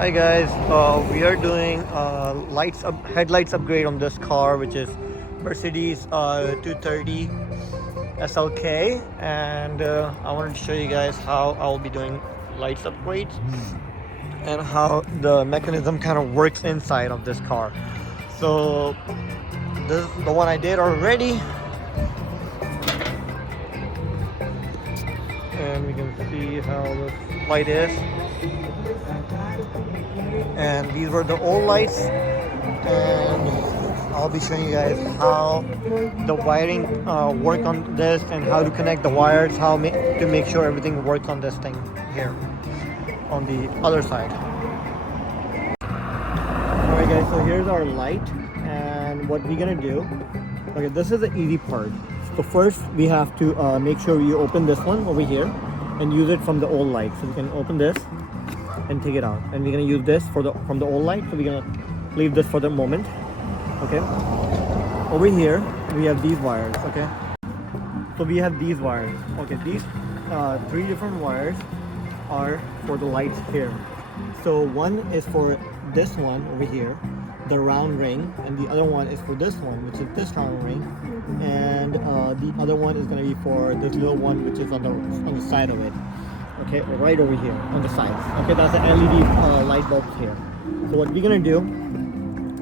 Hi guys, we are doing headlights upgrade on this car, which is Mercedes 230 SLK, and I wanted to show you guys how I'll be doing lights upgrades and how the mechanism kind of works inside of this car. So this is the one I did already, and we can see how the light is. And these were the old lights, and I'll be showing you guys how the wiring work on this and how to connect the wires, to make sure everything works on this thing here on the other side. Alright guys, so here's our light, and what we're gonna do, okay, this is the easy part. So first we have to make sure you open this one over here and use it from the old light. So you can open this and take it out, and we're gonna use this from the old light. So we're gonna leave this for the moment. Okay, over here we have these wires. Okay, so we have these wires. Okay, these three different wires are for the lights here. So one is for this one over here, the round ring, and the other one is for this one, which is this round ring, and the other one is going to be for this little one, which is on the side of it. Okay, right over here on the sides. Okay, that's the LED light bulbs here. So what we're gonna do,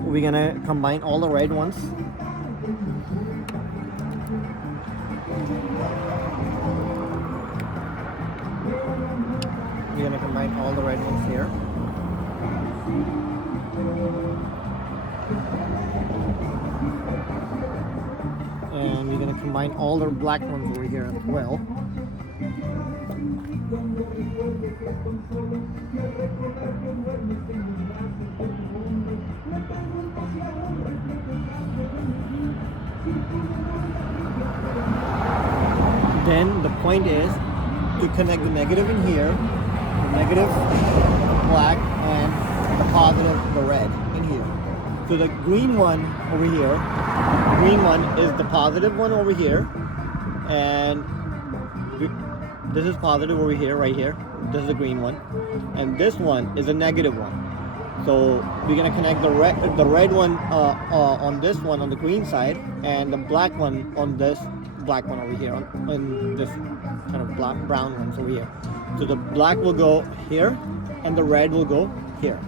we're gonna combine all the red ones. We're gonna combine all the red ones here. And we're gonna combine all the black ones over here as well. Then the point is to connect the negative in here, the negative black, and the positive, the red in here. So the green one over here, the green one is the positive one over here, and this is positive over here, right here. This is the green one, and this one is a negative one. So we're gonna connect the red one on this one on the green side, and the black one on this black one over here on this kind of brown ones over here. So the black will go here, and the red will go here.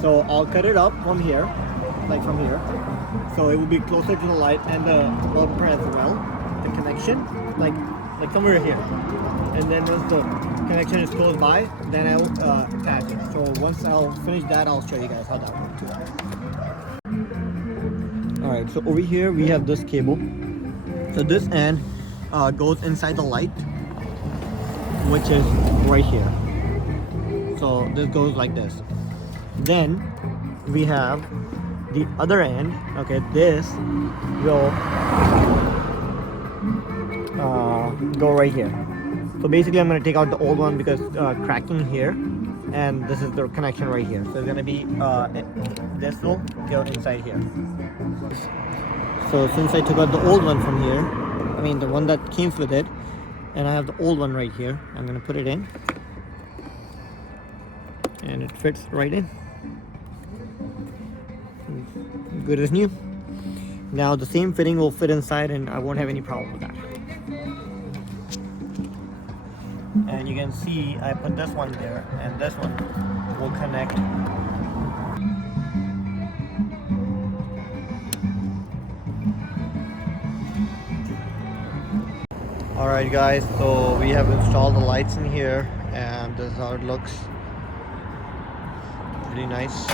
So I'll cut it up from here, like from here. So it will be closer to the light and the bumper as well. The connection, like somewhere here. And then once the connection is close by, then I will attach it. So once I'll finish that, I'll show you guys how that works. Alright, so over here we have this cable. So this end goes inside the light, which is right here. So this goes like this. Then we have the other end. Okay, this will go right here. So basically I'm going to take out the old one because cracking here, and this is the connection right here. So it's going to be this will go inside here. So since I took out the old one from here, I mean the one that came with it, and I have the old one right here, I'm going to put it in, and it fits right in. Good as new. Now the same fitting will fit inside, and I won't have any problem with that. And you can see I put this one there, and this one will connect. Alright guys, so we have installed the lights in here, and this is how it looks. Pretty nice.